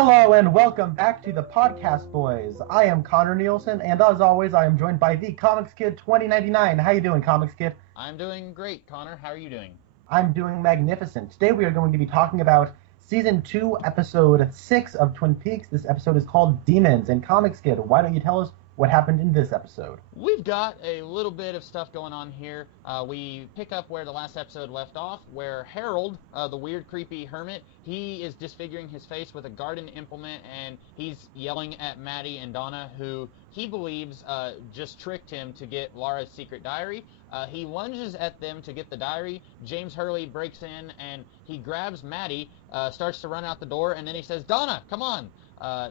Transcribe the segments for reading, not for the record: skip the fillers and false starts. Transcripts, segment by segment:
Hello and welcome back to the Podcast Boys. I am Connor Nielsen, and as always, I am joined by the Comics Kid 2099. How you doing, Comics Kid? I'm doing great, Connor. How are you doing? I'm doing magnificent. Today we are going to be talking about Season 2, Episode 6 of Twin Peaks. This episode is called Demons. And Comics Kid, why don't you tell us what happened in this episode? We've got a little bit of stuff going on here. We pick up where the last episode left off, where Harold, the weird, creepy hermit, he is disfiguring his face with a garden implement, and he's yelling at Maddie and Donna, who he believes just tricked him to get Laura's secret diary. He lunges at them to get the diary. James Hurley breaks in, and he grabs Maddie, starts to run out the door, and then he says, "Donna, come on!"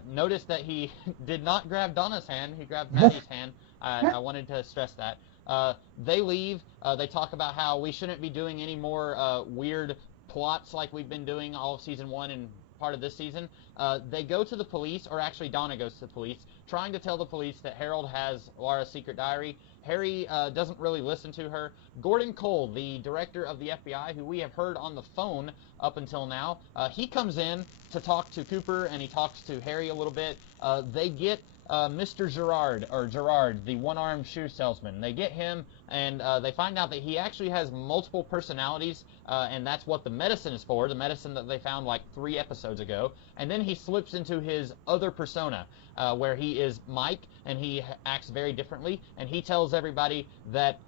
Notice that he did not grab Donna's hand, he grabbed Maddie's hand. I wanted to stress that. They leave. They talk about how we shouldn't be doing any more weird plots like we've been doing all of Season 1 and part of this season. They go to the police, or actually Donna goes to the police, trying to tell the police that Harold has Laura's secret diary. Harry doesn't really listen to her. Gordon Cole, the director of the FBI, who we have heard on the phone up until now, he comes in to talk to Cooper, and he talks to Harry a little bit. They get Mr. Gerard, the one-armed shoe salesman. They get him, and they find out that he actually has multiple personalities, and that's what the medicine is for, the medicine that they found like 3 episodes ago. And then he slips into his other persona, where he is Mike, and he acts very differently, and he tells everybody that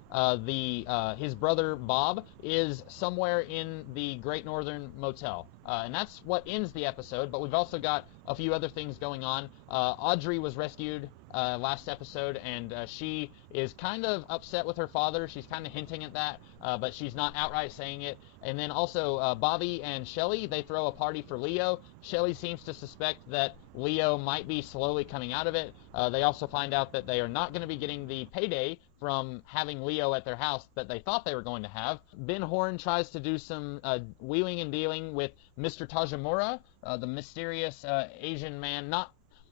his brother Bob is somewhere in the Great Northern Motel. And that's what ends the episode, but we've also got a few other things going on. Audrey was rescued last episode, and she is kind of upset with her father. She's kind of hinting at that, but she's not outright saying it. And then also Bobby and Shelley, they throw a party for Leo. Shelley seems to suspect that Leo might be slowly coming out of it. They also find out that they are not going to be getting the payday from having Leo at their house that they thought they were going to have. Ben Horn tries to do some wheeling and dealing with Mr. Tajimura, the mysterious Asian man.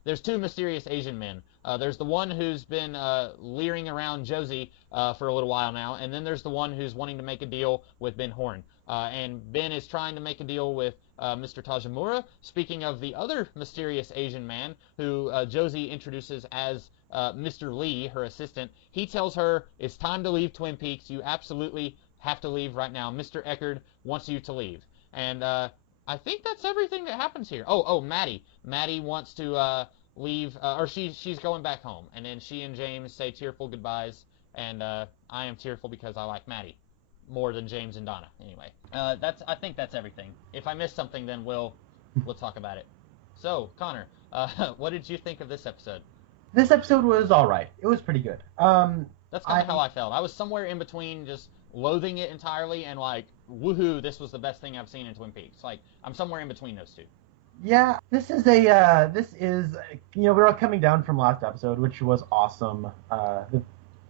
There's 2 mysterious Asian men. There's the one who's been leering around Josie for a little while now, and then there's the one who's wanting to make a deal with Ben Horn. And Ben is trying to make a deal with Mr. Tajimura. Speaking of the other mysterious Asian man, who Josie introduces as Mr. Lee, her assistant, he tells her, "It's time to leave Twin Peaks. You absolutely have to leave right now. Mr. Eckerd wants you to leave." And I think that's everything that happens here. Oh, Maddie. Maddie wants to leave, or she's going back home. And then she and James say tearful goodbyes, and I am tearful because I like Maddie more than James and Donna. Anyway, I think that's everything. If I missed something, then we'll talk about it. So, Connor, what did you think of this episode? This episode was alright. It was pretty good. That's kind of how I felt. I was somewhere in between just loathing it entirely and like, woohoo, this was the best thing I've seen in Twin Peaks. Like, I'm somewhere in between those two. Yeah, we're all coming down from last episode, which was awesome.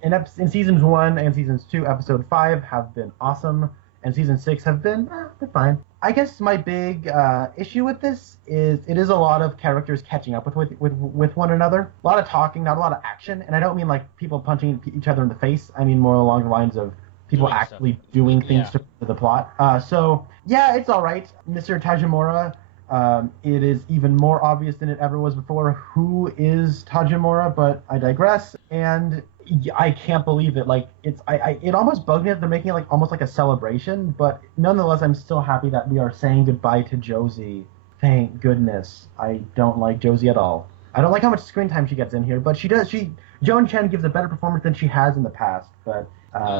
In Seasons 1 and Seasons 2, Episode 5 have been awesome, and Season 6 have been fine. I guess my big issue with this is it is a lot of characters catching up with one another. A lot of talking, not a lot of action, and I don't mean like people punching each other in the face. I mean more along the lines of people actually doing things to the plot. So, yeah, it's all right. Mr. Tajimura, it is even more obvious than it ever was before who is Tajimura, but I digress. And I can't believe it. Like, it almost bugged me that they're making it like almost like a celebration, but nonetheless, I'm still happy that we are saying goodbye to Josie. Thank goodness. I don't like Josie at all. I don't like how much screen time she gets in here, but Joan Chen gives a better performance than she has in the past, but...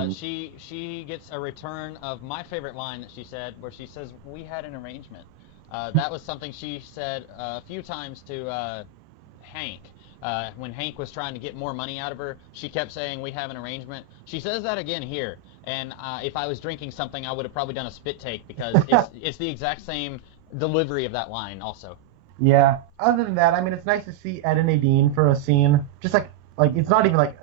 She gets a return of my favorite line that she said, where she says, "We had an arrangement." That was something she said a few times to Hank. When Hank was trying to get more money out of her, she kept saying, "We have an arrangement." She says that again here, and if I was drinking something, I would have probably done a spit take, because it's the exact same delivery of that line also. Yeah. Other than that, I mean, it's nice to see Ed and Nadine for a scene. Just like it's not even like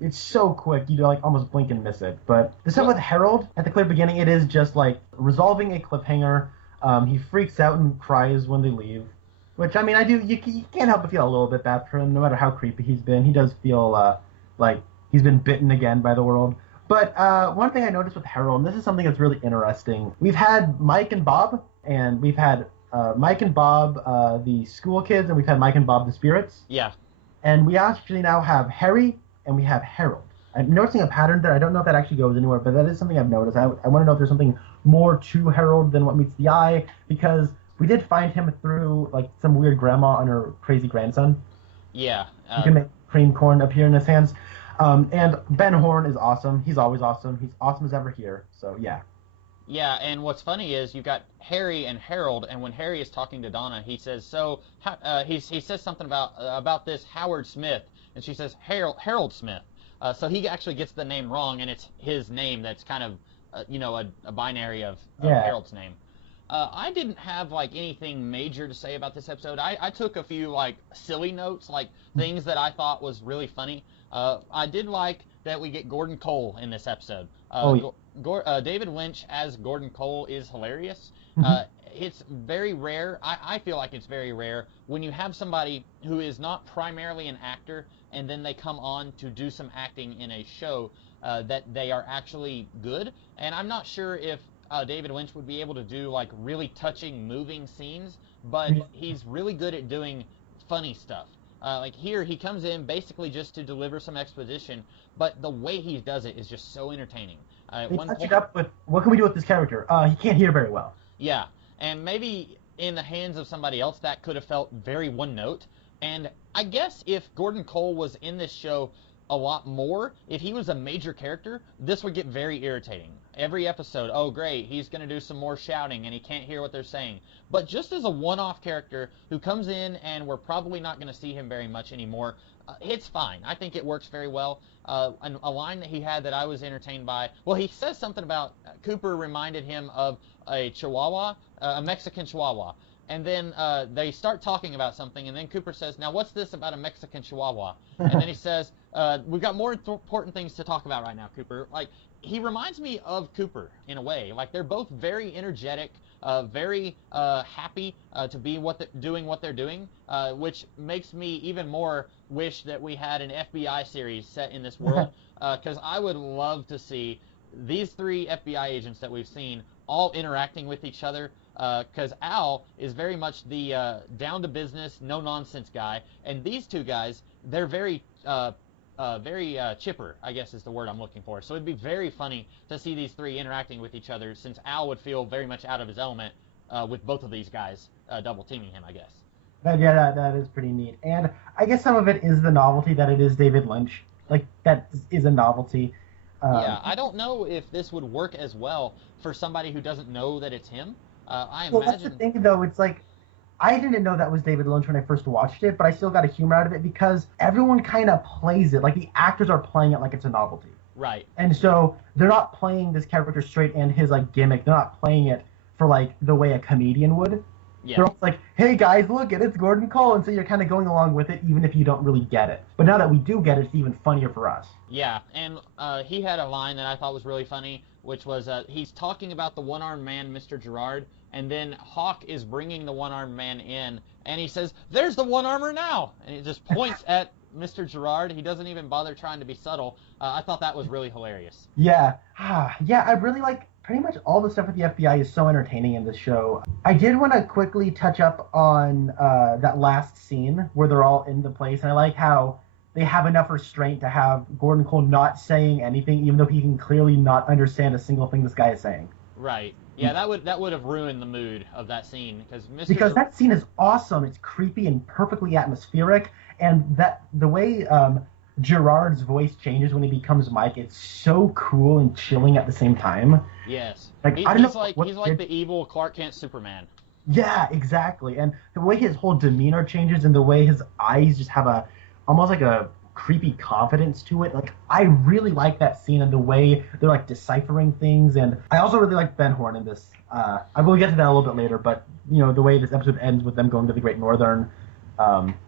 it's so quick, you like almost blink and miss it. But the stuff with Harold at the clear beginning, it is just like resolving a cliffhanger. He freaks out and cries when they leave, which, I mean, you can't help but feel a little bit bad for him, no matter how creepy he's been. He does feel like he's been bitten again by the world. But one thing I noticed with Harold, and this is something that's really interesting, we've had Mike and Bob, and we've had Mike and Bob, the school kids, and we've had Mike and Bob, the spirits. Yeah. And we actually now have Harry and we have Harold. I'm noticing a pattern there. I don't know if that actually goes anywhere, but that is something I've noticed. I want to know if there's something more to Harold than what meets the eye, because we did find him through like some weird grandma and her crazy grandson. Yeah. You can make cream corn appear in his hands. And Ben Horn is awesome. He's always awesome. He's awesome as ever here. So, yeah. Yeah, and what's funny is you've got Harry and Harold, and when Harry is talking to Donna, he says, he says something about this Howard Smith, and she says Harold Smith. So he actually gets the name wrong, and it's his name that's kind of, a binary of Harold's name. I didn't have like anything major to say about this episode. I took a few like silly notes, like things that I thought was really funny. I did like that we get Gordon Cole in this episode. David Lynch as Gordon Cole is hilarious. It's very rare. I feel like it's very rare when you have somebody who is not primarily an actor and then they come on to do some acting in a show that they are actually good. And I'm not sure if David Lynch would be able to do like really touching, moving scenes, but he's really good at doing funny stuff. Like here, he comes in basically just to deliver some exposition, but the way he does it is just so entertaining. They touch it up with, what can we do with this character? He can't hear very well. Yeah, and maybe in the hands of somebody else that could have felt very one note. And I guess if Gordon Cole was in this show a lot more, if he was a major character, this would get very irritating. Every episode, oh great, he's going to do some more shouting and he can't hear what they're saying. But just as a one-off character who comes in and we're probably not going to see him very much anymore, it's fine. I think it works very well. A line that he had that I was entertained by, well, he says something about Cooper reminded him of a Chihuahua, a Mexican Chihuahua. And then they start talking about something, and then Cooper says, now what's this about a Mexican Chihuahua? And then he says, we've got more important things to talk about right now, Cooper. Like, he reminds me of Cooper in a way. Like, they're both very energetic, very happy to be doing what they're doing, which makes me even more wish that we had an FBI series set in this world, because I would love to see these three FBI agents that we've seen all interacting with each other, because Al is very much the down-to-business, no-nonsense guy, and these two guys, they're very chipper, I guess is the word I'm looking for. So it'd be very funny to see these three interacting with each other, since Al would feel very much out of his element with both of these guys double-teaming him, I guess. That is pretty neat. And I guess some of it is the novelty that it is David Lynch. Like, that is a novelty. Yeah, I don't know if this would work as well for somebody who doesn't know that it's him. I imagine. That's the thing, though. It's like, I didn't know that was David Lynch when I first watched it, but I still got a humor out of it because everyone kind of plays it. Like, the actors are playing it like it's a novelty. Right. And so they're not playing this character straight and his, like, gimmick. They're not playing it for, like, the way a comedian would. Yeah. They're almost like, hey, guys, look, it's Gordon Cole. And so you're kind of going along with it, even if you don't really get it. But now that we do get it, it's even funnier for us. Yeah, and he had a line that I thought was really funny, which was he's talking about the one-armed man, Mr. Gerard, and then Hawk is bringing the one-armed man in, and he says, there's the one-armer now! And he just points at Mr. Gerard. He doesn't even bother trying to be subtle. I thought that was really hilarious. Yeah. Yeah, I really like pretty much all the stuff with the FBI is so entertaining in this show. I did want to quickly touch up on that last scene where they're all in the place, and I like how they have enough restraint to have Gordon Cole not saying anything, even though he can clearly not understand a single thing this guy is saying. Right. Yeah, that would have ruined the mood of that scene because that scene is awesome. It's creepy and perfectly atmospheric, and the way Gerard's voice changes when he becomes Mike, it's so cool and chilling at the same time. Yes. Like, he's like the evil Clark Kent Superman. Yeah, exactly. And the way his whole demeanor changes and the way his eyes just have almost like a creepy confidence to it. Like, I really like that scene and the way they're like deciphering things. And I also really like Ben Horn in this. I will get to that a little bit later, but you know, the way this episode ends with them going to the Great Northern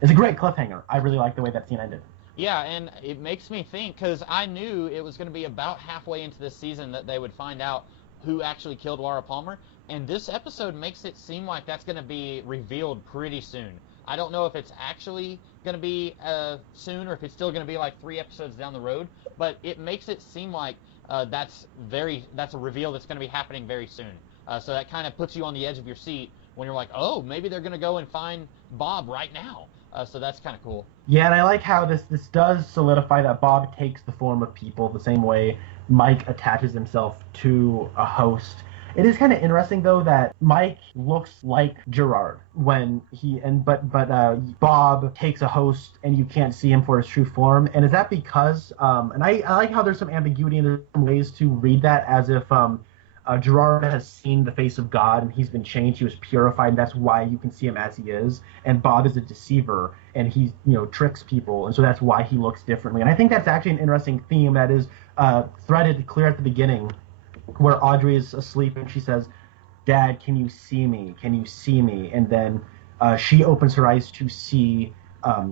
is a great cliffhanger. I really like the way that scene ended. Yeah, and it makes me think, because I knew it was going to be about halfway into this season that they would find out who actually killed Laura Palmer, and this episode makes it seem like that's going to be revealed pretty soon. I don't know if it's actually going to be soon or if it's still going to be like 3 episodes down the road, but it makes it seem like that's a reveal that's going to be happening very soon. So that kind of puts you on the edge of your seat when you're like, oh, maybe they're going to go and find Bob right now. So that's kind of cool. Yeah, and I like how this does solidify that Bob takes the form of people the same way Mike attaches himself to a host. It is kind of interesting though that Mike looks like Gerard but Bob takes a host and you can't see him for his true form. And is that because and I like how there's some ambiguity and there's some ways to read that as if Gerard has seen the face of God and he's been changed. He was purified, and that's why you can see him as he is. And Bob is a deceiver, and he tricks people, and so that's why he looks differently. And I think that's actually an interesting theme that is threaded clear at the beginning, where Audrey is asleep and she says, "Dad, can you see me? Can you see me?" And then she opens her eyes to see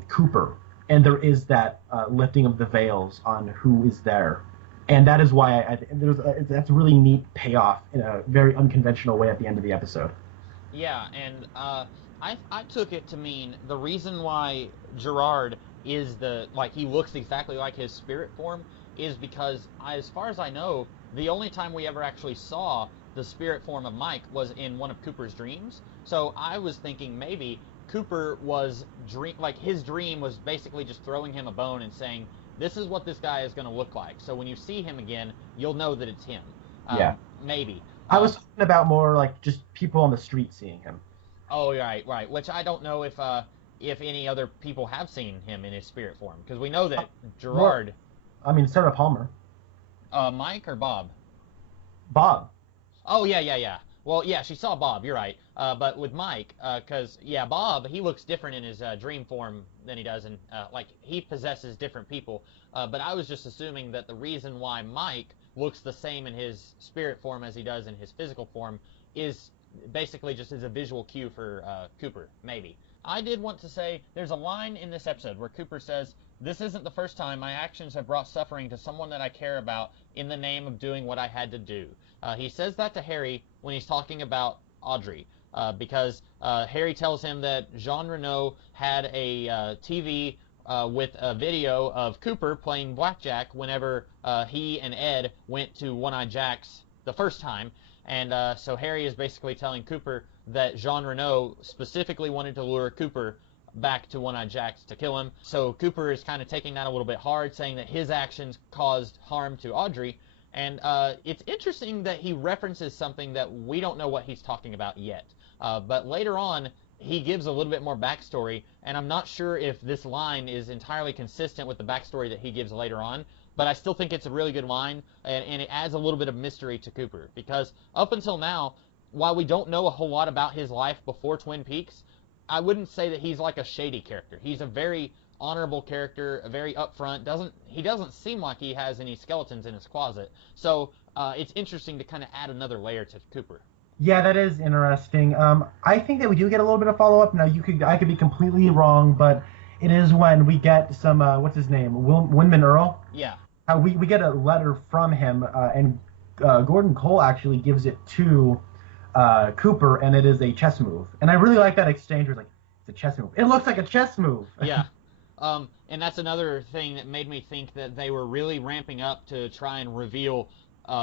Cooper, and there is that lifting of the veils on who is there. And that is why that's a really neat payoff in a very unconventional way at the end of the episode. Yeah, and I took it to mean the reason why Gerard is he looks exactly like his spirit form is because, as far as I know, the only time we ever actually saw the spirit form of Mike was in one of Cooper's dreams. So I was thinking maybe Cooper his dream was basically just throwing him a bone and saying, this is what this guy is going to look like. So when you see him again, you'll know that it's him. Yeah. Maybe. I was talking about more like just people on the street seeing him. Oh, right. Which I don't know if any other people have seen him in his spirit form. Because we know that Gerard... Sarah Palmer. Mike or Bob? Bob. Oh, yeah. Well, yeah, she saw Bob, you're right. But with Mike, Bob, he looks different in his dream form than he does in, he possesses different people. But I was just assuming that the reason why Mike looks the same in his spirit form as he does in his physical form is basically just as a visual cue for Cooper, maybe. I did want to say, there's a line in this episode where Cooper says, "This isn't the first time my actions have brought suffering to someone that I care about in the name of doing what I had to do." He says that to Harry when he's talking about Audrey, because Harry tells him that Jean Renault had a TV with a video of Cooper playing blackjack whenever he and Ed went to One-Eyed Jack's the first time. And so Harry is basically telling Cooper that Jean Renault specifically wanted to lure Cooper back to One-Eyed Jack's to kill him. So Cooper is kind of taking that a little bit hard, saying that his actions caused harm to Audrey. And it's interesting that he references something that we don't know what he's talking about yet. But later on, he gives a little bit more backstory, and I'm not sure if this line is entirely consistent with the backstory that he gives later on, but I still think it's a really good line, and it adds a little bit of mystery to Cooper. Because up until now, while we don't know a whole lot about his life before Twin Peaks, I wouldn't say that he's like a shady character. He's a very honorable character, a very upfront. He doesn't seem like he has any skeletons in his closet. So it's interesting to kind of add another layer to Cooper. Yeah, that is interesting. I think that we do get a little bit of follow-up. Now, I could be completely wrong, but it is when we get some, what's his name, Windman Earl? Yeah. We get a letter from him, and Gordon Cole actually gives it to Cooper, and it is a chess move. And I really like that exchange where it's like, it's a chess move. It looks like a chess move. Yeah. And that's another thing that made me think that they were really ramping up to try and reveal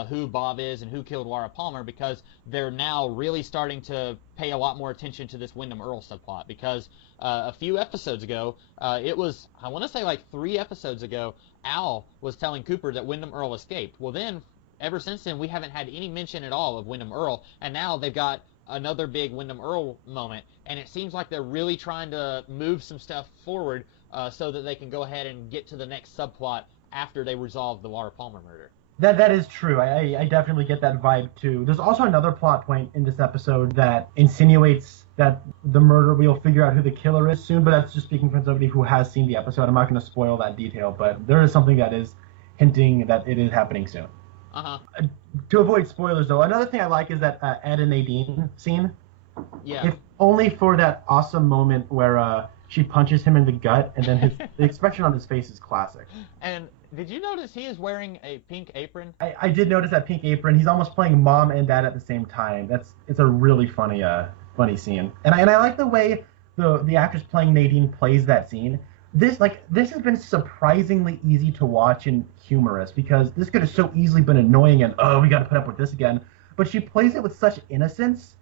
who Bob is and who killed Laura Palmer, because they're now really starting to pay a lot more attention to this Windom Earl subplot. Because a few episodes ago, it was, I want to say like 3 episodes ago, Al was telling Cooper that Windom Earl escaped. Well then, ever since then, we haven't had any mention at all of Windom Earl, and now they've got another big Windom Earl moment, and it seems like they're really trying to move some stuff forward so that they can go ahead and get to the next subplot after they resolve the Laura Palmer murder. That is true. I definitely get that vibe too. There's also another plot point in this episode that insinuates that the murder, we'll figure out who the killer is soon, but that's just speaking from somebody who has seen the episode. I'm not going to spoil that detail, but there is something that is hinting that it is happening soon. Uh-huh. To avoid spoilers, though, another thing I like is that Ed and Nadine scene. Yeah. If only for that awesome moment where she punches him in the gut, and then the expression on his face is classic. And did you notice he is wearing a pink apron? I did notice that pink apron. He's almost playing mom and dad at the same time. It's a really funny scene. And I like the way the actress playing Nadine plays that scene. This has been surprisingly easy to watch and humorous, because this could have so easily been annoying and, oh, we got to put up with this again. But she plays it with such innocence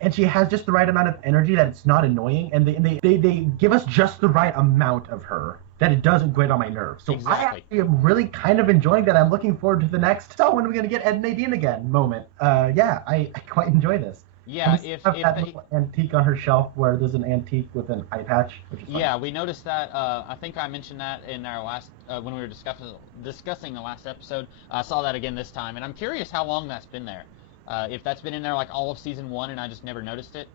and she has just the right amount of energy that it's not annoying, and they give us just the right amount of her that it doesn't grate on my nerves. So I Exactly. actually am really kind of enjoying that. I'm looking forward to the next. So when are we gonna get Ed and Nadine again? Moment. Yeah, I quite enjoy this. And Yeah, we still have if that they little antique on her shelf where there's an antique with an eye patch, which is funny. Yeah, we noticed that. I think I mentioned that in our last when we were discussing the last episode. I saw that again this time, and I'm curious how long that's been there. If that's been in there like all of season one, and I just never noticed it.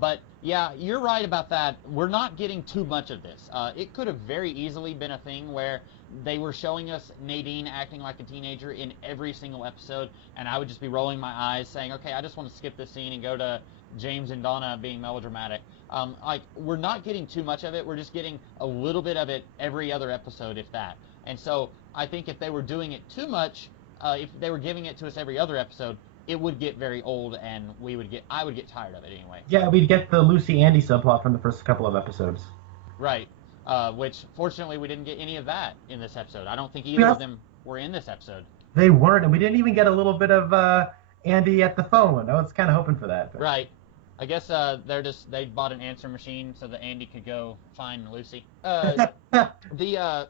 But yeah, you're right about that. We're not getting too much of this. It could have very easily been a thing where they were showing us Nadine acting like a teenager in every single episode, and I would just be rolling my eyes, saying, "Okay, I just want to skip this scene and go to James and Donna being melodramatic." Like we're not getting too much of it. We're just getting a little bit of it every other episode, if that. And so I think if they were doing it too much, if they were giving it to us every other episode, it would get very old, and I would get tired of it anyway. Yeah, we'd get the Lucy Andy subplot from the first couple of episodes. Right. Which fortunately we didn't get any of that in this episode. I don't think either Yeah, of them were in this episode. they weren't, and we didn't even get a little bit of Andy at the phone. I was kind of hoping for that. But... Right. I guess they bought an answer machine so that Andy could go find Lucy. The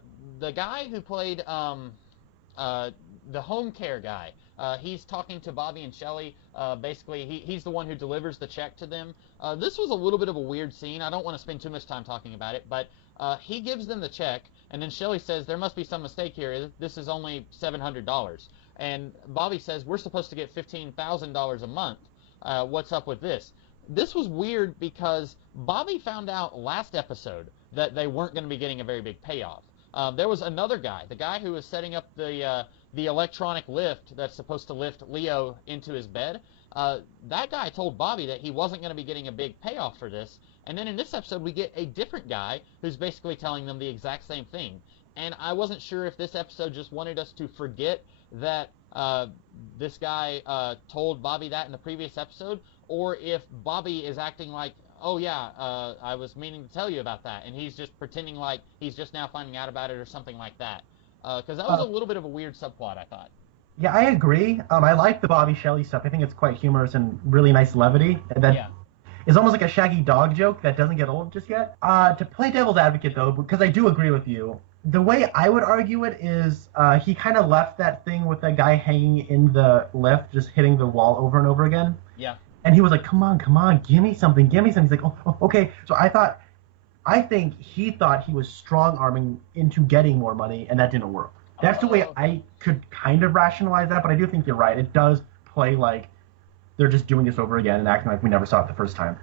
guy who played the home care guy. He's talking to Bobby and Shelley. Basically, he's the one who delivers the check to them. This was a little bit of a weird scene. I don't want to spend too much time talking about it, but he gives them the check, and then Shelley says, there must be some mistake here. This is only $700. And Bobby says, we're supposed to get $15,000 a month. What's up with this? This was weird because Bobby found out last episode that they weren't going to be getting a very big payoff. There was another guy, the guy who was setting up the electronic lift that's supposed to lift Leo into his bed. That guy told Bobby that he wasn't going to be getting a big payoff for this. And then in this episode, we get a different guy who's basically telling them the exact same thing. And I wasn't sure if this episode just wanted us to forget that this guy told Bobby that in the previous episode, or if Bobby is acting like, oh yeah, I was meaning to tell you about that, and he's just pretending like he's just now finding out about it or something like that. Because that was a little bit of a weird subplot, I thought. Yeah, I agree. I like the Bobby Shelley stuff. I think it's quite humorous and really nice levity. And that Yeah. is almost like a Shaggy Dog joke that doesn't get old just yet. To play devil's advocate, though, because I do agree with you, the way I would argue it is he kind of left that thing with that guy hanging in the lift, just hitting the wall over and over again. Yeah. And he was like, come on, give me something. He's like, oh, okay. So I think he thought he was strong-arming into getting more money, and that didn't work. That's the way I could kind of rationalize that, but I do think you're right. It does play like they're just doing this over again and acting like we never saw it the first time.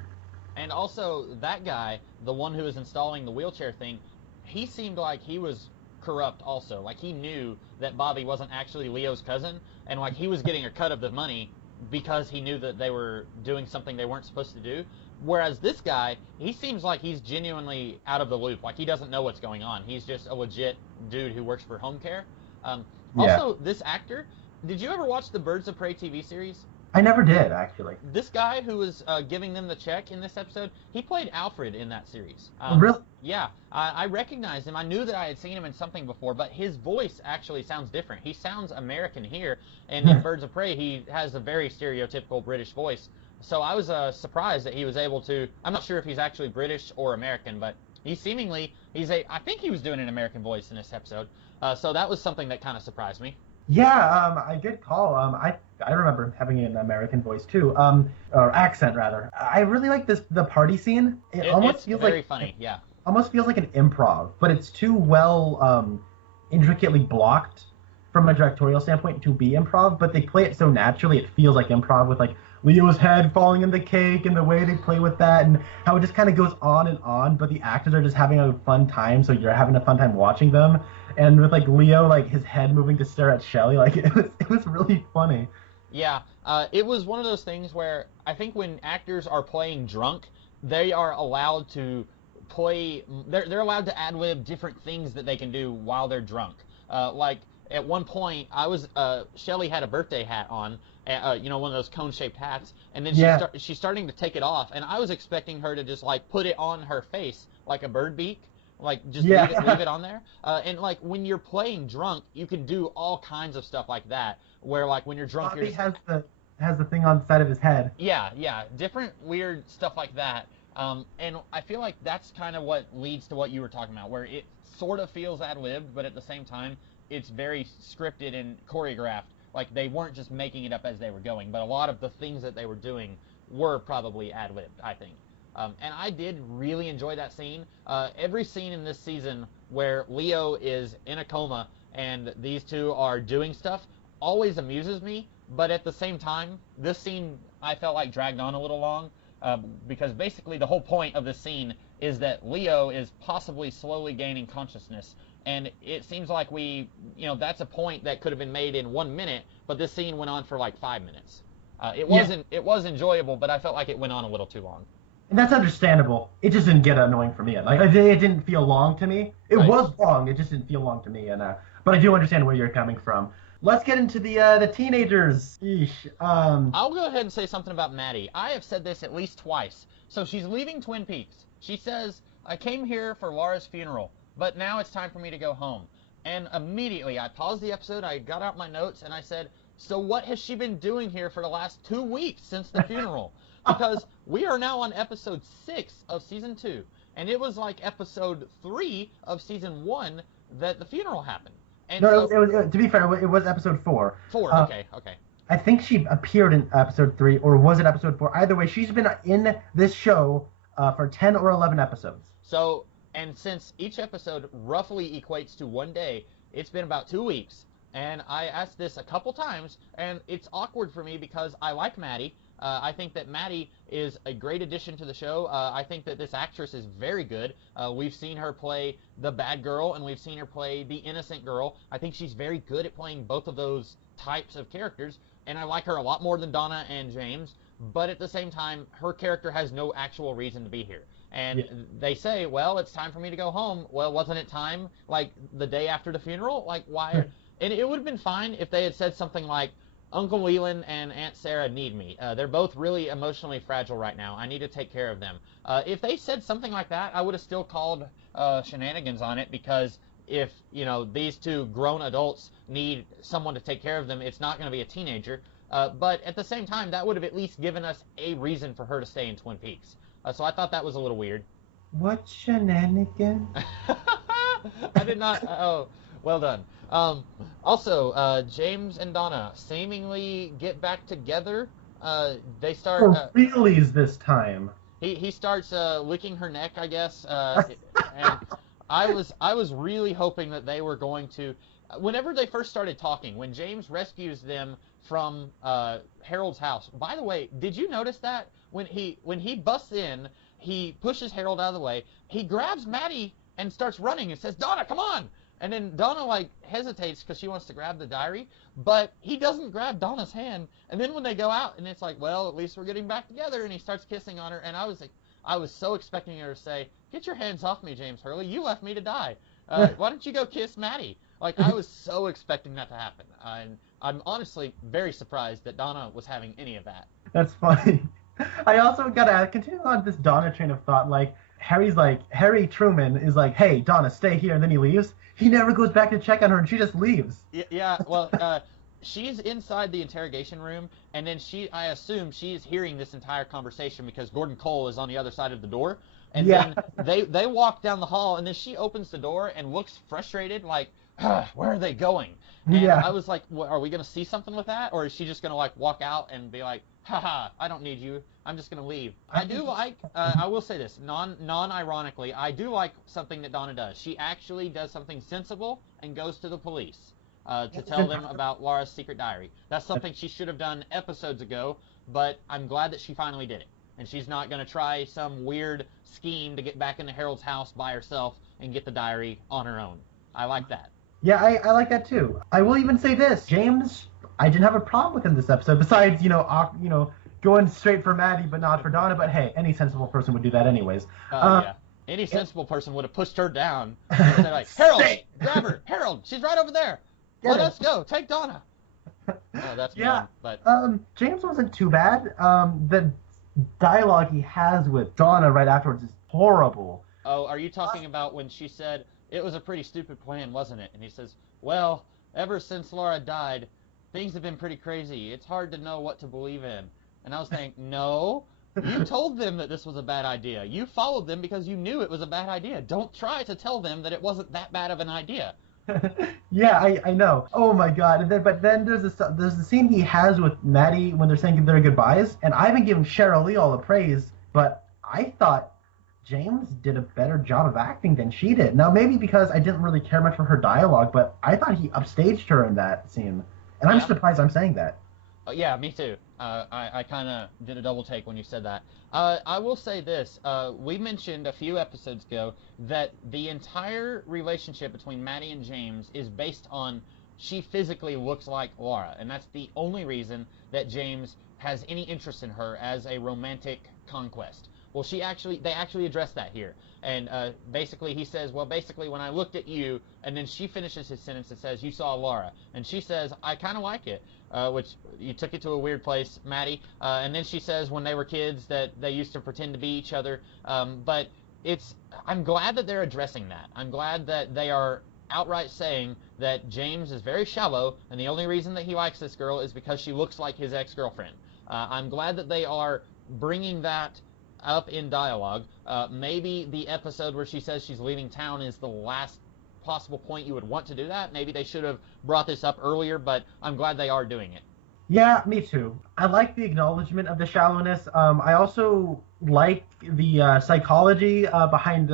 And also, that guy, the one who was installing the wheelchair thing, he seemed like he was corrupt also. Like, he knew that Bobby wasn't actually Leo's cousin, and like he was getting a cut of the money because he knew that they were doing something they weren't supposed to do. Whereas this guy, he seems like he's genuinely out of the loop. Like, he doesn't know what's going on. He's just a legit dude who works for home care. Yeah. Also, this actor, did you ever watch the Birds of Prey TV series? I never did, actually. This guy who was giving them the check in this episode, he played Alfred in that series. Really? Yeah, I recognized him. I knew that I had seen him in something before, but his voice actually sounds different. He sounds American here, and in Birds of Prey, he has a very stereotypical British voice. So I was surprised that he was able to. I'm not sure if he's actually British or American, but I think he was doing an American voice in this episode. So that was something that kind of surprised me. Yeah, I did call. I remember having an American voice too, or accent rather. I really like the party scene. It almost it's feels very like funny. Yeah. almost feels like an improv, but it's too well intricately blocked from a directorial standpoint to be improv. But they play it so naturally, it feels like improv with like Leo's head falling in the cake and the way they play with that and how it just kind of goes on and on. But the actors are just having a fun time, so you're having a fun time watching them. And with like Leo, like his head moving to stare at Shelley, like it was really funny. Yeah, it was one of those things where I think when actors are playing drunk, they are allowed to play. They're allowed to ad-lib different things that they can do while they're drunk. Like at one point, Shelley had a birthday hat on, one of those cone-shaped hats, and then she's starting to take it off, and I was expecting her to just like put it on her face like a bird beak. Like, just leave it on there. And, like, when you're playing drunk, you can do all kinds of stuff like that. Where, like, when you're drunk, Bobby has has the thing on the side of his head. Yeah, different weird stuff like that. And I feel like that's kind of what leads to what you were talking about, where it sort of feels ad-libbed, but at the same time, it's very scripted and choreographed. Like they weren't just making it up as they were going, but a lot of the things that they were doing were probably ad-libbed, I think. And I did really enjoy that scene. Every scene in this season where Leo is in a coma and these two are doing stuff always amuses me, but at the same time, this scene I felt like dragged on a little long because basically the whole point of this scene is that Leo is possibly slowly gaining consciousness. And it seems like that's a point that could have been made in 1 minute, but this scene went on for like 5 minutes. It was enjoyable, but I felt like it went on a little too long. And that's understandable. It just didn't get annoying for me. Like it didn't feel long to me. It Right. was long. It just didn't feel long to me. And but I do understand where you're coming from. Let's get into the teenagers. Eesh. I'll go ahead and say something about Maddie. I have said this at least twice. So she's leaving Twin Peaks. She says, I came here for Laura's funeral, but now it's time for me to go home. And immediately I paused the episode, I got out my notes, and I said, so what has she been doing here for the last 2 weeks since the funeral? Because we are now on episode 6 of season 2, and it was like episode 3 of season 1 that the funeral happened. And No, so, it was, to be fair, it was episode 4. 4, okay. I think she appeared in episode 3, or was it episode 4? Either way, she's been in this show for 10 or 11 episodes. So, and since each episode roughly equates to 1 day, it's been about 2 weeks. And I asked this a couple times, and it's awkward for me because I like Maddie. I think that Maddie is a great addition to the show. I think that this actress is very good. We've seen her play the bad girl, and we've seen her play the innocent girl. I think she's very good at playing both of those types of characters, and I like her a lot more than Donna and James. But at the same time, her character has no actual reason to be here. And they say, well, it's time for me to go home. Well, wasn't it time, like, the day after the funeral? Like, why? And it would have been fine if they had said something like, Uncle Leland and Aunt Sarah need me. They're both really emotionally fragile right now. I need to take care of them. If they said something like that, I would have still called shenanigans on it, because if, these two grown adults need someone to take care of them, it's not going to be a teenager. But at the same time, that would have at least given us a reason for her to stay in Twin Peaks. So I thought that was a little weird. What shenanigans? I did not. Oh, well done. Also, James and Donna seemingly get back together. They start. For realies this time. He starts licking her neck, I guess. And I was really hoping that they were going to. Whenever they first started talking, when James rescues them from Harold's house. By the way, did you notice that when he busts in, he pushes Harold out of the way. He grabs Maddie and starts running and says, "Donna, come on!" And then Donna hesitates because she wants to grab the diary, but he doesn't grab Donna's hand. And then when they go out, and it's like, well, at least we're getting back together, and he starts kissing on her. And I was so expecting her to say, "Get your hands off me, James Hurley. You left me to die. Why don't you go kiss Maddie?" I was so expecting that to happen. And I'm honestly very surprised that Donna was having any of that. That's funny. I also gotta continue on this Donna train of thought. Harry Truman is like, "Hey, Donna, stay here," and then he leaves. He never goes back to check on her, and she just leaves. Yeah, well, she's inside the interrogation room, and then I assume she's hearing this entire conversation because Gordon Cole is on the other side of the door. And then they walk down the hall, and then she opens the door and looks frustrated, like, where are they going? And I was like, well, are we going to see something with that? Or is she just going to walk out and be like, haha, I don't need you. I'm just going to leave. I do like, I will say this, non-ironically, I do like something that Donna does. She actually does something sensible and goes to the police to tell them about Laura's secret diary. That's something she should have done episodes ago, but I'm glad that she finally did it. And she's not going to try some weird scheme to get back into Harold's house by herself and get the diary on her own. I like that. Yeah, I like that too. I will even say this, James, I didn't have a problem with him this episode. Besides, going straight for Maddie but not for Donna. But hey, any sensible person would do that anyways. Yeah. Any sensible person would have pushed her down and said, like, Harold, grab her. Harold, she's right over there. Let us go. Take Donna. Oh, that's mean, but James wasn't too bad. The dialogue he has with Donna right afterwards is horrible. Oh, are you talking about when she said, it was a pretty stupid plan, wasn't it? And he says, well, ever since Laura died, things have been pretty crazy. It's hard to know what to believe in. And I was thinking, no, you told them that this was a bad idea. You followed them because you knew it was a bad idea. Don't try to tell them that it wasn't that bad of an idea. Yeah, I know. Oh my god. But then there's the scene he has with Maddie when they're saying their goodbyes, and I've been giving Cheryl Lee all the praise, but I thought James did a better job of acting than she did. Now maybe because I didn't really care much for her dialogue, but I thought he upstaged her in that scene, and I'm Yeah. surprised I'm saying that. Yeah, me too. I kind of did a double take when you said that. I will say this. We mentioned a few episodes ago that the entire relationship between Maddie and James is based on she physically looks like Laura, and that's the only reason that James has any interest in her as a romantic conquest. Well, they actually address that here. And basically he says, well, basically when I looked at you, and then she finishes his sentence and says, you saw Laura. And she says, I kind of like it, which you took it to a weird place, Maddie. And then she says when they were kids that they used to pretend to be each other. But I'm glad that they're addressing that. I'm glad that they are outright saying that James is very shallow, and the only reason that he likes this girl is because she looks like his ex-girlfriend. I'm glad that they are bringing that up in dialogue. Maybe the episode where she says she's leaving town is the last possible point you would want to do that. Maybe they should have brought this up earlier, but I'm glad they are doing it. Yeah, me too. I like the acknowledgement of the shallowness. I also like the psychology behind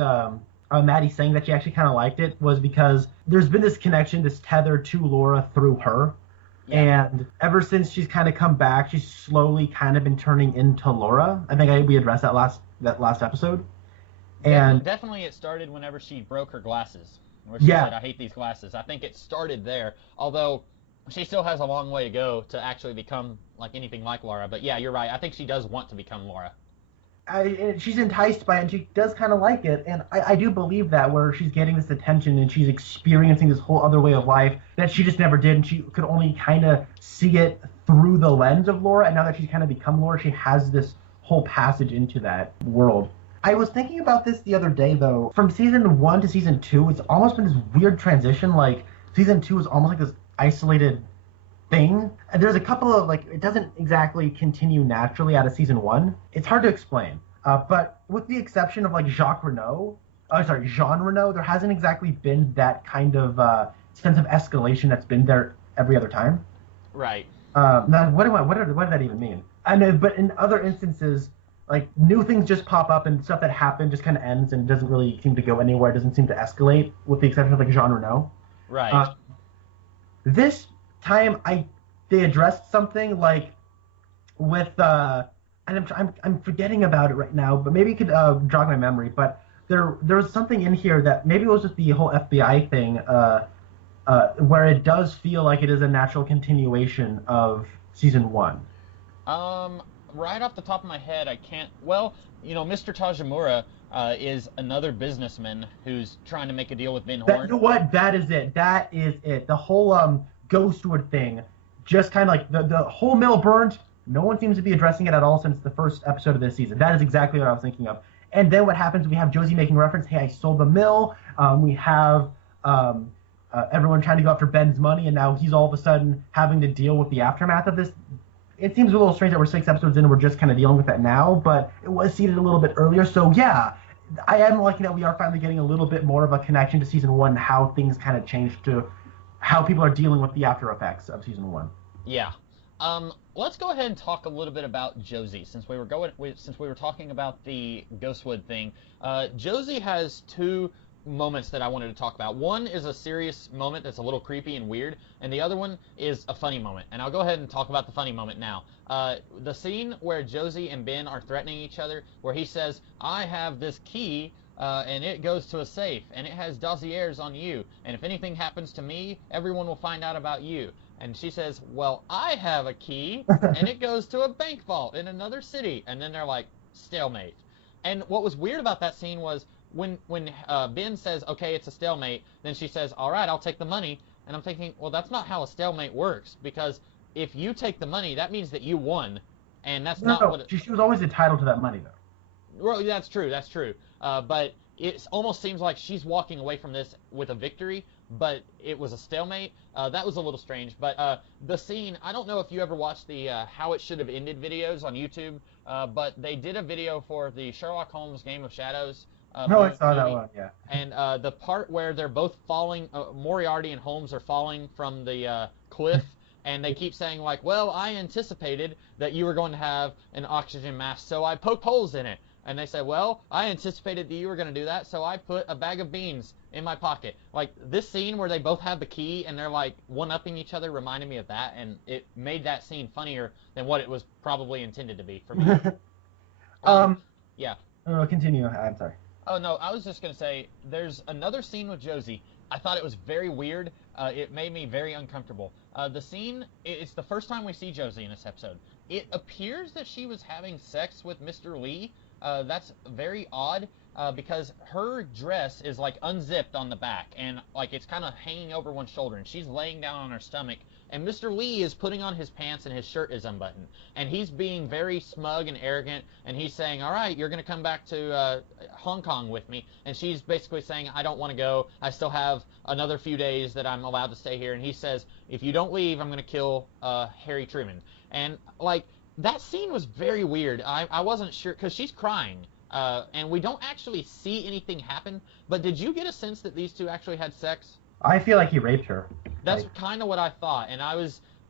Maddie saying that she actually kind of liked it was because there's been this connection, this tether to Laura through her. Yeah. And ever since she's kind of come back, she's slowly kind of been turning into Laura. I think we addressed that last episode. And Definitely it started whenever she broke her glasses, where she yeah, said, I hate these glasses. I think it started there, although she still has a long way to go to actually become like anything like Laura. But yeah, you're right. I think she does want to become Laura. she's enticed by it and she does kind of like it. And I do believe that where she's getting this attention and she's experiencing this whole other way of life that she just never did. And she could only kind of see it through the lens of Laura. And now that she's kind of become Laura, she has this whole passage into that world. I was thinking about this the other day, though. From season 1 to season 2, it's almost been this weird transition. Like, season 2 is almost like this isolated thing. And there's a couple of, like, it doesn't exactly continue naturally out of season 1. It's hard to explain. But with the exception of, like, Jean Reno, there hasn't exactly been that kind of sense of escalation that's been there every other time. Right. Now, what does that even mean? I know, but in other instances, like new things just pop up and stuff that happened just kind of ends and doesn't really seem to go anywhere. It doesn't seem to escalate, with the exception of like Jean Reno. Right. This time, they addressed something like with and I'm forgetting about it right now, but maybe you could jog my memory. But there was something in here that maybe it was just the whole FBI thing, where it does feel like it is a natural continuation of season 1. Right off the top of my head, I can't. Well, Mr. Tajimura is another businessman who's trying to make a deal with Ben Horn. You know what? That is it. The whole Ghostwood thing, just kind of like the whole mill burnt. No one seems to be addressing it at all since the first episode of this season. That is exactly what I was thinking of. And then what happens? We have Josie making reference, "Hey, I sold the mill." We have everyone trying to go after Ben's money, and now he's all of a sudden having to deal with the aftermath of this. It seems a little strange that we're 6 episodes in and we're just kind of dealing with that now, but it was seeded a little bit earlier. So yeah, I am liking that we are finally getting a little bit more of a connection to season 1 and how things kind of changed to how people are dealing with the after effects of season 1. Yeah. Let's go ahead and talk a little bit about Josie, since we were talking about the Ghostwood thing. Josie has 2 moments that I wanted to talk about. One is a serious moment that's a little creepy and weird, and the other one is a funny moment. And I'll go ahead and talk about the funny moment now. The scene where Josie and Ben are threatening each other, where he says, I have this key, and it goes to a safe, and it has dossiers on you, and if anything happens to me, everyone will find out about you. And she says, well, I have a key, and it goes to a bank vault in another city. And then they're like, stalemate. And what was weird about that scene was when Ben says, okay, it's a stalemate, then she says, all right, I'll take the money. And I'm thinking, well, that's not how a stalemate works, because if you take the money, that means that you won, and that's not what... She was always entitled to that money, though. Well, that's true. But it almost seems like she's walking away from this with a victory, but it was a stalemate. That was a little strange. But the scene, I don't know if you ever watched the How It Should Have Ended videos on YouTube, but they did a video for the Sherlock Holmes Game of Shadows. No, I saw that one, yeah. And the part where they're both falling, Moriarty and Holmes are falling from the cliff, and they keep saying, like, well, I anticipated that you were going to have an oxygen mask, so I poked holes in it. And they say, well, I anticipated that you were going to do that, so I put a bag of beans in my pocket. Like, this scene where they both have the key and they're, like, one-upping each other reminded me of that, and it made that scene funnier than what it was probably intended to be for me. Yeah. Continue. I'm sorry. Oh, no, I was just going to say, there's another scene with Josie. I thought it was very weird. It made me very uncomfortable. The scene, it's the first time we see Josie in this episode. It appears that she was having sex with Mr. Lee. That's very odd because her dress is like unzipped on the back and like it's kind of hanging over one shoulder and she's laying down on her stomach and Mr. Lee is putting on his pants and his shirt is unbuttoned and he's being very smug and arrogant and he's saying, all right, you're going to come back to Hong Kong with me, and she's basically saying, I don't want to go, I still have another few days that I'm allowed to stay here, and he says, if you don't leave, I'm going to kill Harry Truman. And like, that scene was very weird. I wasn't sure, because she's crying, and we don't actually see anything happen, but did you get a sense that these two actually had sex? I feel like he raped her. That's kind of what I thought, and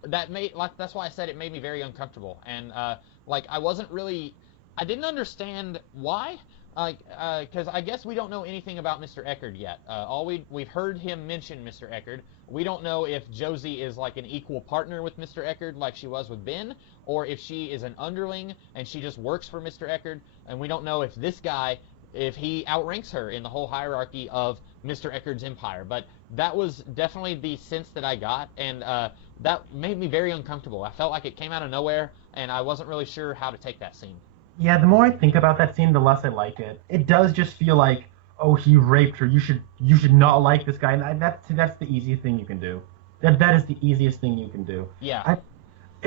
that's why I said it made me very uncomfortable, and I wasn't really, I didn't understand why, because I guess we don't know anything about Mr. Eckerd yet. We've heard him mention Mr. Eckerd. We don't know if Josie is like an equal partner with Mr. Eckerd like she was with Ben, or if she is an underling and she just works for Mr. Eckerd, and we don't know if this guy, if he outranks her in the whole hierarchy of Mr. Eckerd's empire. But that was definitely the sense that I got, and that made me very uncomfortable. I felt like it came out of nowhere, and I wasn't really sure how to take that scene. Yeah, the more I think about that scene, the less I like it. It does just feel like, oh, he raped her. You should not like this guy. And that's the easiest thing you can do. That is the easiest thing you can do. Yeah.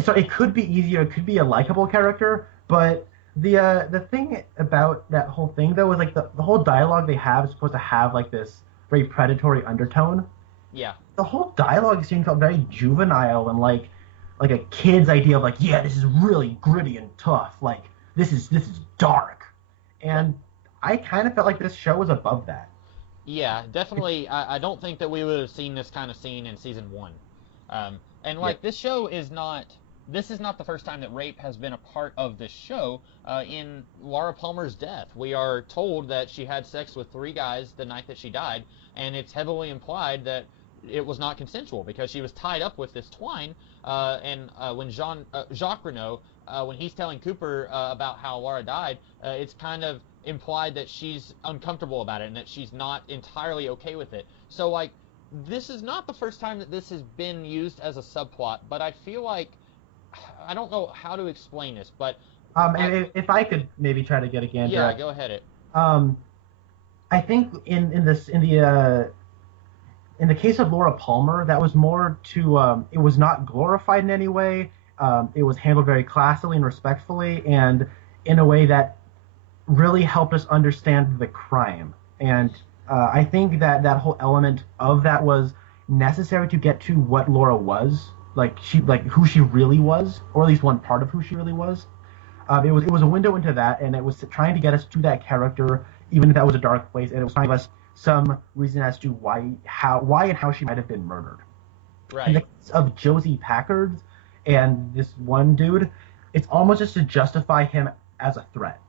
So it could be easier. It could be a likable character, but the thing about that whole thing though is like the whole dialogue they have is supposed to have like this very predatory undertone. Yeah. The whole dialogue scene felt very juvenile and like a kid's idea of like, yeah, this is really gritty and tough. Like this is dark. And I kind of felt like this show was above that. Yeah, definitely. I don't think that we would have seen this kind of scene in season 1. And like, this show is not. This is not the first time that rape has been a part of this show. In Laura Palmer's death, we are told that she had sex with 3 guys the night that she died, and it's heavily implied that it was not consensual because she was tied up with this twine. And when Jacques Renault, when he's telling Cooper about how Laura died, it's kind of implied that she's uncomfortable about it and that she's not entirely okay with it. So like, this is not the first time that this has been used as a subplot, but I feel like, I don't know how to explain this, but if I could maybe try to get a gander. Yeah, go ahead. I think in the case of Laura Palmer, that was more to it was not glorified in any way. It was handled very classily and respectfully, and in a way that really helped us understand the crime. And I think that whole element of that was necessary to get to what Laura was. Like who she really was, or at least one part of who she really was. It was a window into that, and it was trying to get us to that character, even if that was a dark place, and it was trying to give us some reason as to why and how she might have been murdered. Right. In the case of Josie Packard and this one dude, it's almost just to justify him as a threat.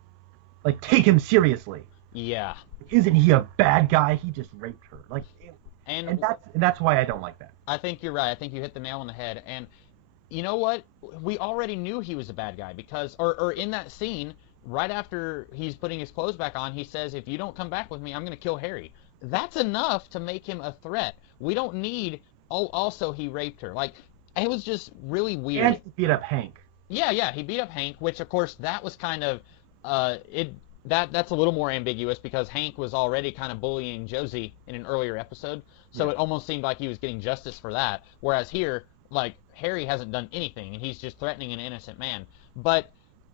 Like, take him seriously. Yeah. Isn't he a bad guy? He just raped her. Like. And that's why I don't like that. I think you're right. I think you hit the nail on the head. And you know what? We already knew he was a bad guy because, or in that scene, right after he's putting his clothes back on, he says, if you don't come back with me, I'm going to kill Harry. That's enough to make him a threat. We don't need, also he raped her. Like, it was just really weird. And he beat up Hank. Yeah, he beat up Hank, which, of course, that was kind of, that's a little more ambiguous because Hank was already kind of bullying Josie in an earlier episode, so It almost seemed like he was getting justice for that. Whereas here, like, Harry hasn't done anything, and he's just threatening an innocent man. But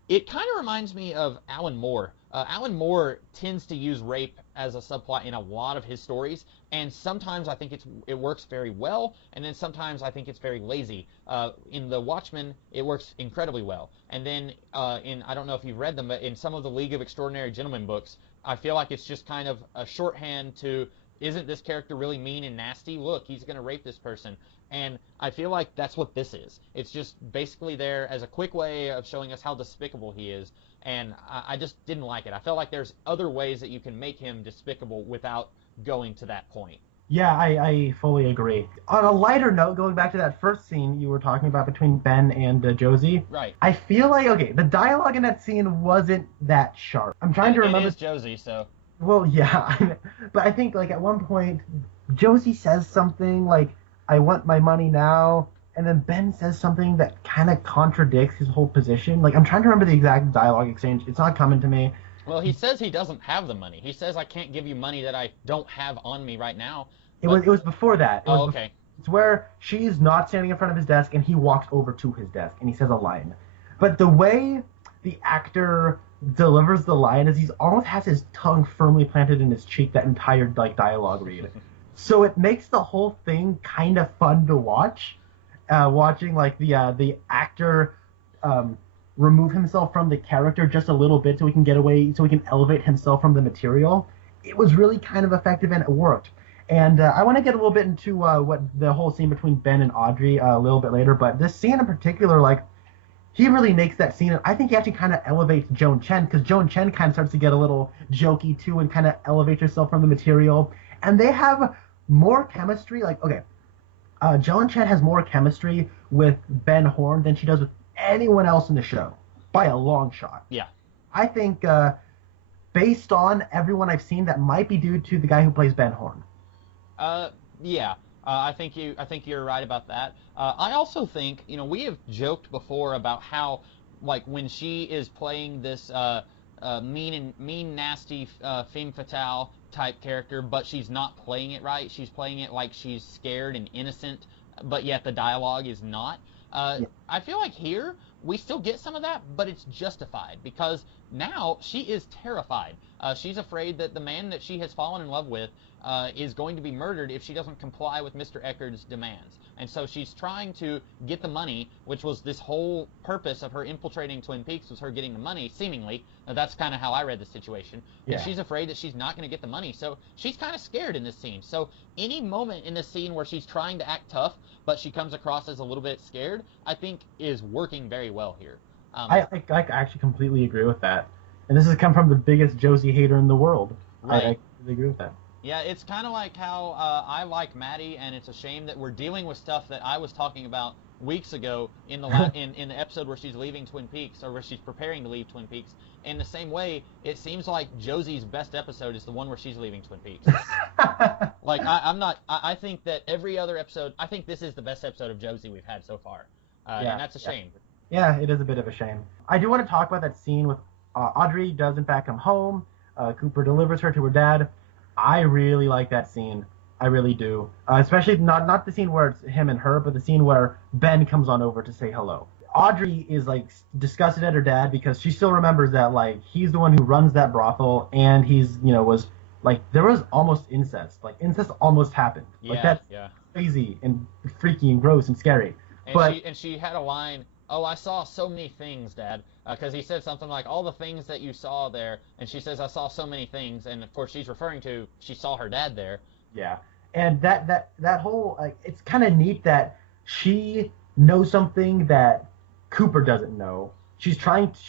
It kind of reminds me of Alan Moore. Alan Moore tends to use rape as a subplot in a lot of his stories, and sometimes I think it works very well, and then sometimes I think it's very lazy. In The Watchmen, it works incredibly well, and then in I don't know if you've read them, but in some of the League of Extraordinary Gentlemen books, I feel like it's just kind of a shorthand to isn't this character really mean and nasty? Look, he's going to rape this person. And I feel like that's what this is. It's just basically there as a quick way of showing us how despicable he is. And I just didn't like it. I felt like there's other ways that you can make him despicable without going to that point. Yeah, I fully agree. On a lighter note, going back to that first scene you were talking about between Ben and Josie, Right. I feel like, okay, the dialogue in that scene wasn't that sharp. I'm trying to remember. It is Josie, so. Well, yeah, but I think, like, at one point, Josie says something like, I want my money now, and then Ben says something that kind of contradicts his whole position. Like, I'm trying to remember the exact dialogue exchange. It's not coming to me. Well, he says he doesn't have the money. He says, I can't give you money that I don't have on me right now. It was before that. Okay. It's where she's not standing in front of his desk, and he walks over to his desk, and he says a line. But the way the actor delivers the line is he almost has his tongue firmly planted in his cheek that entire, like, dialogue read. So it makes the whole thing kind of fun to watch. Watching, like, the actor remove himself from the character just a little bit so he can get away, so he can elevate himself from the material. It was really kind of effective, and it worked. And I want to get a little bit into what the whole scene between Ben and Audrey a little bit later, but this scene in particular, like, he really makes that scene. I think he actually kind of elevates Joan Chen, because Joan Chen kind of starts to get a little jokey too and kind of elevates herself from the material. And they have more chemistry. Like, okay, Joan Chen has more chemistry with Ben Horne than she does with anyone else in the show, by a long shot. Yeah. I think based on everyone I've seen, that might be due to the guy who plays Ben Horne. Yeah. I think you're right about that. I also think, we have joked before about how, like, when she is playing this mean, nasty femme fatale type character, but she's not playing it right. She's playing it like she's scared and innocent, but yet the dialogue is not. Yeah. I feel like here we still get some of that, but it's justified because now she is terrified. She's afraid that the man that she has fallen in love with is going to be murdered if she doesn't comply with Mr. Eckerd's demands. And so she's trying to get the money, which was this whole purpose of her infiltrating Twin Peaks, was her getting the money, seemingly. That's kind of how I read the situation. Yeah. And she's afraid that she's not going to get the money. So she's kind of scared in this scene. So any moment in this scene where she's trying to act tough, but she comes across as a little bit scared, I think is working very well here. I actually completely agree with that. And this has come from the biggest Josie hater in the world. Right. I completely agree with that. Yeah, it's kind of like how I like Maddie, and it's a shame that we're dealing with stuff that I was talking about weeks ago in the in the episode where she's leaving Twin Peaks, or where she's preparing to leave Twin Peaks. In the same way, it seems like Josie's best episode is the one where she's leaving Twin Peaks. Like, I think that every other episode, I think this is the best episode of Josie we've had so far. And that's a shame. Yeah, it is a bit of a shame. I do want to talk about that scene with Audrey does in fact come home. Cooper delivers her to her dad. I really like that scene. I really do. Especially not the scene where it's him and her, but the scene where Ben comes on over to say hello. Audrey is, like, disgusted at her dad because she still remembers that, like, he's the one who runs that brothel, and he's, was, like, there was almost incest. Like, incest almost happened. Like, that's crazy and freaky and gross and scary. And she had a line, "Oh, I saw so many things, Dad," because he said something like, "All the things that you saw there," and she says, "I saw so many things," and of course she's referring to she saw her dad there. Yeah, and that whole, like, it's kind of neat that she knows something that Cooper doesn't know. She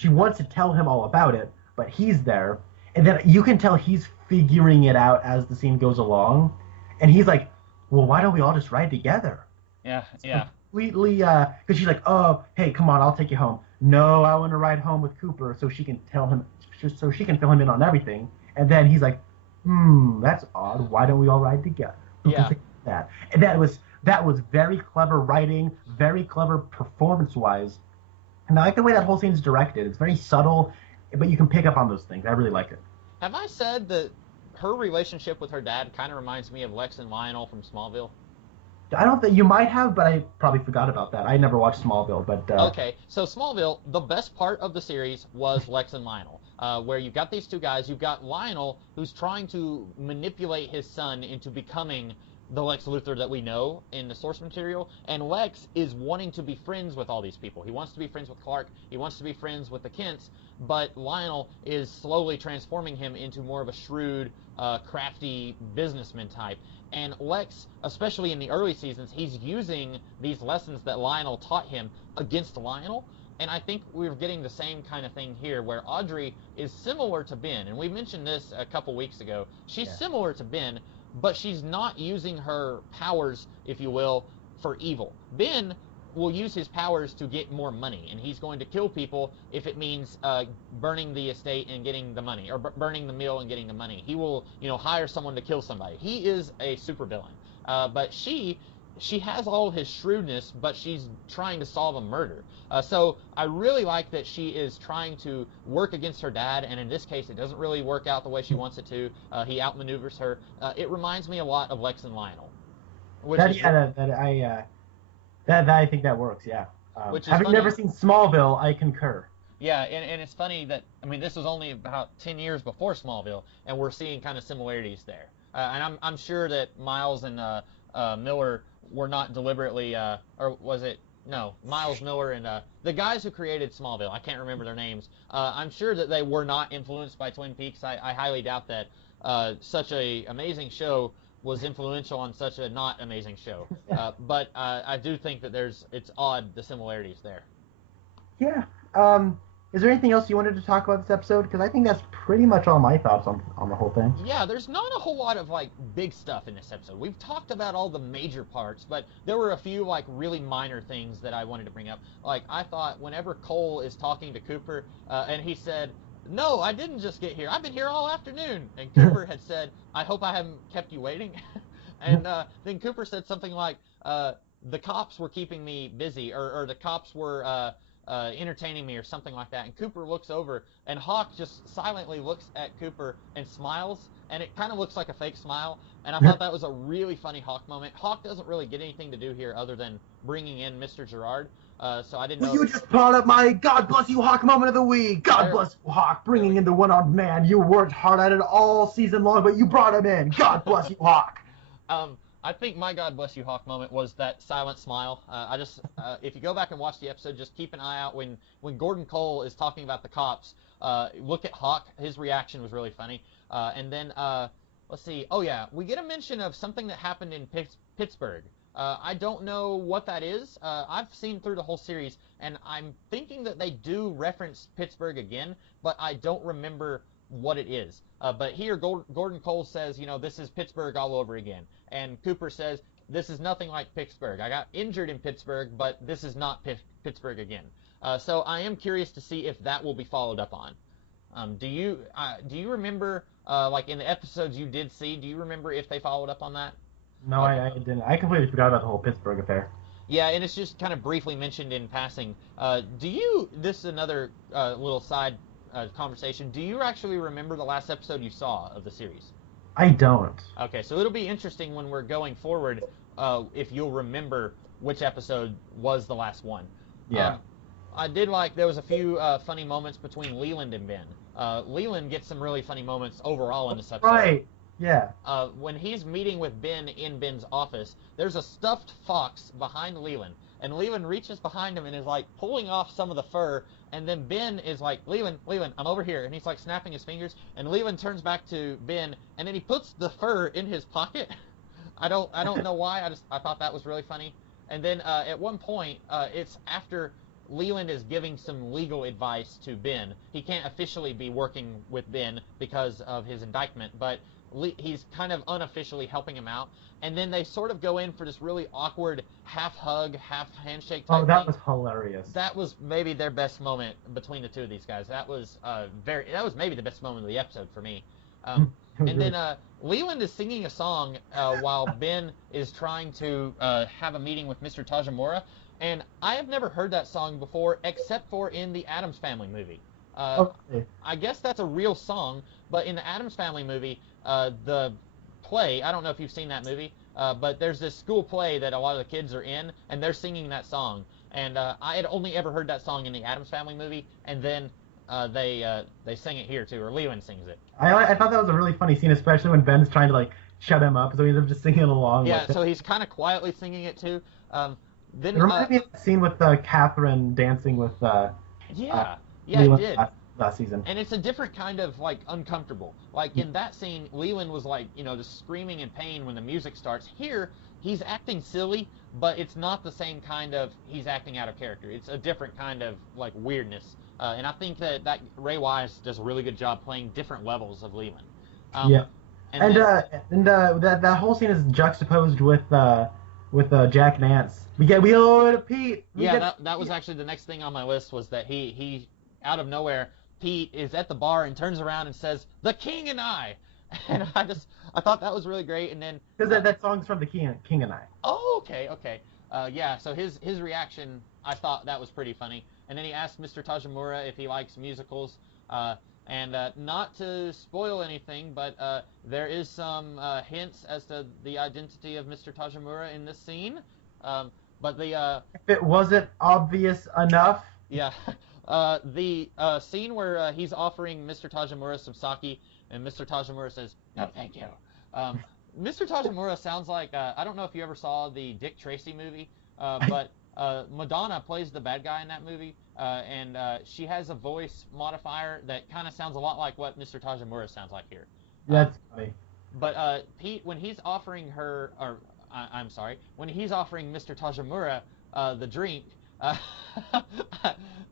wants to tell him all about it, but he's there, and then you can tell he's figuring it out as the scene goes along, and he's like, "Well, why don't we all just ride together?" Yeah. Completely, because she's like, "Oh, hey, come on, I'll take you home." "No, I want to ride home with Cooper so she can fill him in on everything." And then he's like, "That's odd. Why don't we all ride together?" Yeah. That. And that was very clever writing, very clever performance-wise. And I like the way that whole scene is directed. It's very subtle, but you can pick up on those things. I really like it. Have I said that her relationship with her dad kind of reminds me of Lex and Lionel from Smallville? I don't think you might have, but I probably forgot about that. I never watched Smallville, but Okay, so Smallville, the best part of the series was Lex and Lionel, where you've got these two guys. You've got Lionel, who's trying to manipulate his son into becoming the Lex Luthor that we know in the source material, and Lex is wanting to be friends with all these people. He wants to be friends with Clark. He wants to be friends with the Kents, but Lionel is slowly transforming him into more of a shrewd, crafty businessman type. And Lex, especially in the early seasons, he's using these lessons that Lionel taught him against Lionel. And I think we're getting the same kind of thing here, where Audrey is similar to Ben. And we mentioned this a couple weeks ago. She's similar to Ben, but she's not using her powers, if you will, for evil. Ben will use his powers to get more money, and he's going to kill people if it means burning the estate and getting the money, or burning the mill and getting the money. He will, hire someone to kill somebody. He is a supervillain. But she has all of his shrewdness, but she's trying to solve a murder. So I really like that she is trying to work against her dad, and in this case, it doesn't really work out the way she wants it to. He outmaneuvers her. It reminds me a lot of Lex and Lionel. That I think that works. Yeah. Having never seen Smallville, I concur. Yeah, and it's funny that, this was only about 10 years before Smallville, and we're seeing kind of similarities there. And I'm sure that Miles and Miller were not deliberately, or was it? No, Miles Miller and the guys who created Smallville, I can't remember their names. I'm sure that they were not influenced by Twin Peaks. I highly doubt that such a amazing show was influential on such a not amazing show. But I do think that it's odd, the similarities there. Yeah. Is there anything else you wanted to talk about this episode? Because I think that's pretty much all my thoughts on the whole thing. Yeah, there's not a whole lot of big stuff in this episode. We've talked about all the major parts, but there were a few really minor things that I wanted to bring up. I thought whenever Cole is talking to Cooper, and he said, "No, I didn't just get here. I've been here all afternoon." And Cooper had said, "I hope I haven't kept you waiting." And then Cooper said something like, "The cops were keeping me busy," or "the cops were entertaining me," or something like that. And Cooper looks over, and Hawk just silently looks at Cooper and smiles, and it kind of looks like a fake smile. And I thought that was a really funny Hawk moment. Hawk doesn't really get anything to do here other than bringing in Mr. Gerard. So I didn't know. You just brought up my God bless you Hawk moment of the week. God bless you Hawk, bringing in the one-armed man. You worked hard at it all season long, but you brought him in. God bless you Hawk. I think my God bless you Hawk moment was that silent smile. If you go back and watch the episode, just keep an eye out when Gordon Cole is talking about the cops. Look at Hawk. His reaction was really funny. And then let's see. Oh yeah, we get a mention of something that happened in Pittsburgh. I don't know what that is. I've seen through the whole series, and I'm thinking that they do reference Pittsburgh again, but I don't remember what it is. But here, Gordon Cole says, this is Pittsburgh all over again. And Cooper says, this is nothing like Pittsburgh. I got injured in Pittsburgh, but this is not Pittsburgh again. So I am curious to see if that will be followed up on. Do you remember, in the episodes you did see, do you remember if they followed up on that? No, I didn't. I completely forgot about the whole Pittsburgh affair. Yeah, and it's just kind of briefly mentioned in passing. This is another little side conversation. Do you actually remember the last episode you saw of the series? I don't. Okay, so it'll be interesting when we're going forward if you'll remember which episode was the last one. Yeah. I did there was a few funny moments between Leland and Ben. Leland gets some really funny moments overall in this episode. Right. Yeah. When he's meeting with Ben in Ben's office, there's a stuffed fox behind Leland, and Leland reaches behind him and is pulling off some of the fur, and then Ben is like, Leland, I'm over here, and he's snapping his fingers, and Leland turns back to Ben, and then he puts the fur in his pocket. I don't know why. I thought that was really funny. And then at one point, it's after Leland is giving some legal advice to Ben. He can't officially be working with Ben because of his indictment, but he's kind of unofficially helping him out. And then they sort of go in for this really awkward half hug, half handshake type that thing. was hilarious. That was maybe their best moment between the two of these guys. That was maybe the best moment of the episode for me. And then Leland is singing a song while Ben is trying to have a meeting with Mr. Tajimura. And I have never heard that song before, except for in the Addams Family movie. Okay. I guess that's a real song, but in the Addams Family movie, the play, I don't know if you've seen that movie, but there's this school play that a lot of the kids are in, and they're singing that song. And I had only ever heard that song in the Addams Family movie, and then they sing it here too, or Leland sings it. I thought that was a really funny scene, especially when Ben's trying to like shut him up, so he's just singing along. Yeah, with it. so he's kind of quietly singing it too. Then It reminded me of the scene with Catherine dancing with yeah, Leland it did. last season. And it's a different kind of like uncomfortable. Like in that scene, Leland was like, just screaming in pain when the music starts. Here, he's acting silly, but it's not the same kind of he's acting out of character. It's a different kind of like weirdness. And I think that Ray Wise does a really good job playing different levels of Leland. Yeah. That whole scene is juxtaposed with Jack Nance. We owe it to Pete. That was actually the next thing on my list, was that he out of nowhere, Pete is at the bar and turns around and says, "The King and I," and I thought that was really great. And then because that song's from The King and I. Oh, okay. Yeah. So his reaction, I thought that was pretty funny. And then he asked Mr. Tajimura if he likes musicals. And not to spoil anything, but there is some hints as to the identity of Mr. Tajimura in this scene. But the if it wasn't obvious enough. Yeah, the scene where he's offering Mr. Tajimura some sake, and Mr. Tajimura says, "No, thank you." Mr. Tajimura sounds like I don't know if you ever saw the Dick Tracy movie, but Madonna plays the bad guy in that movie. And she has a voice modifier that kind of sounds a lot like what Mr. Tajimura sounds like here. That's funny. But Pete, when he's offering when he's offering Mr. Tajimura the drink,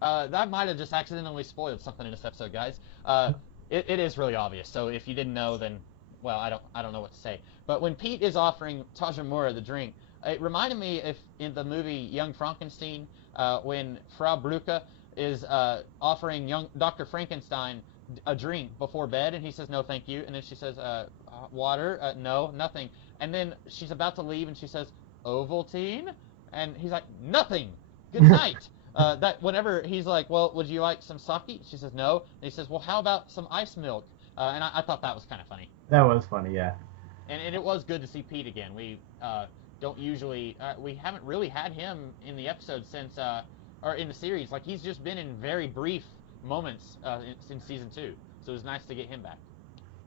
that might have just accidentally spoiled something in this episode, guys. It is really obvious. So if you didn't know, then well, I don't know what to say. But when Pete is offering Tajimura the drink, it reminded me in the movie Young Frankenstein, when Frau Brücke is offering young Dr. Frankenstein a drink before bed, and he says, "No, thank you." And then she says, "Water? No, nothing." And then she's about to leave, and she says, "Ovaltine?" And he's like, "Nothing. Good night." That whenever he's like, "Well, would you like some sake?" She says, "No." And he says, "Well, how about some ice milk?" And I thought that was kind of funny. That was funny, yeah. And it was good to see Pete again. We don't usually we haven't really had him in the episode since or in the series. Like, he's just been in very brief moments in season 2, so it was nice to get him back.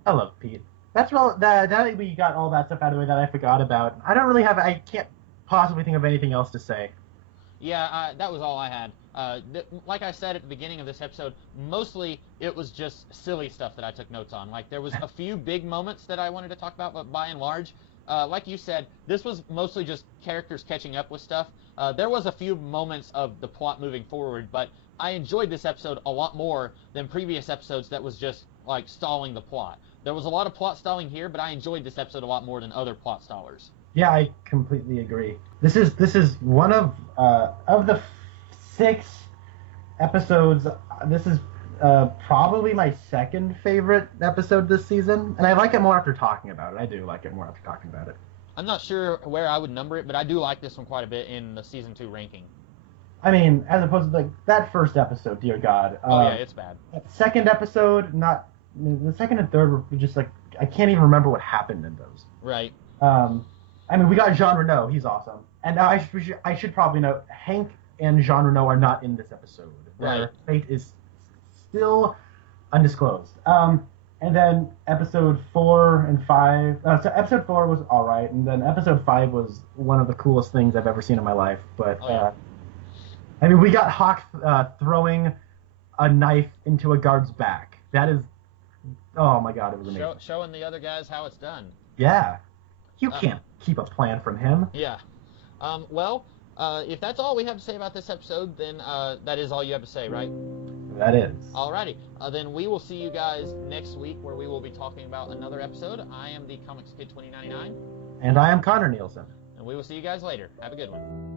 I love Pete. That's well. That we got all that stuff out of the way that I forgot about. I can't possibly think of anything else to say. Yeah, that was all I had. Like I said at the beginning of this episode, mostly it was just silly stuff that I took notes on. Like, there was a few big moments that I wanted to talk about, but by and large, like you said, this was mostly just characters catching up with stuff. There was a few moments of the plot moving forward, but I enjoyed this episode a lot more than previous episodes that was just, like, stalling the plot. There was a lot of plot stalling here, but I enjoyed this episode a lot more than other plot stallers. Yeah, I completely agree. This is one of the 6 episodes. This is probably my second favorite episode this season, and I like it more after talking about it. I do like it more after talking about it. I'm not sure where I would number it, but I do like this one quite a bit in the season 2 ranking. I mean, as opposed to like that first episode, dear God. Yeah, it's bad. That second episode, the second and third were just like, I can't even remember what happened in those. Right. I mean, we got Jean Reno. He's awesome. And I should probably note, Hank and Jean Reno are not in this episode. Their fate is still undisclosed. And then episode 4 and 5. So episode 4 was all right, and then episode 5 was one of the coolest things I've ever seen in my life. But I mean, we got Hawk throwing a knife into a guard's back. That is, oh my God, it was amazing. Showing the other guys how it's done. Yeah, you can't keep a plan from him. Yeah. Well, if that's all we have to say about this episode, then that is all you have to say, right? That is. Alrighty. Then we will see you guys next week, where we will be talking about another episode. I am the Comics Kid 2099. And I am Connor Nielsen. And we will see you guys later. Have a good one.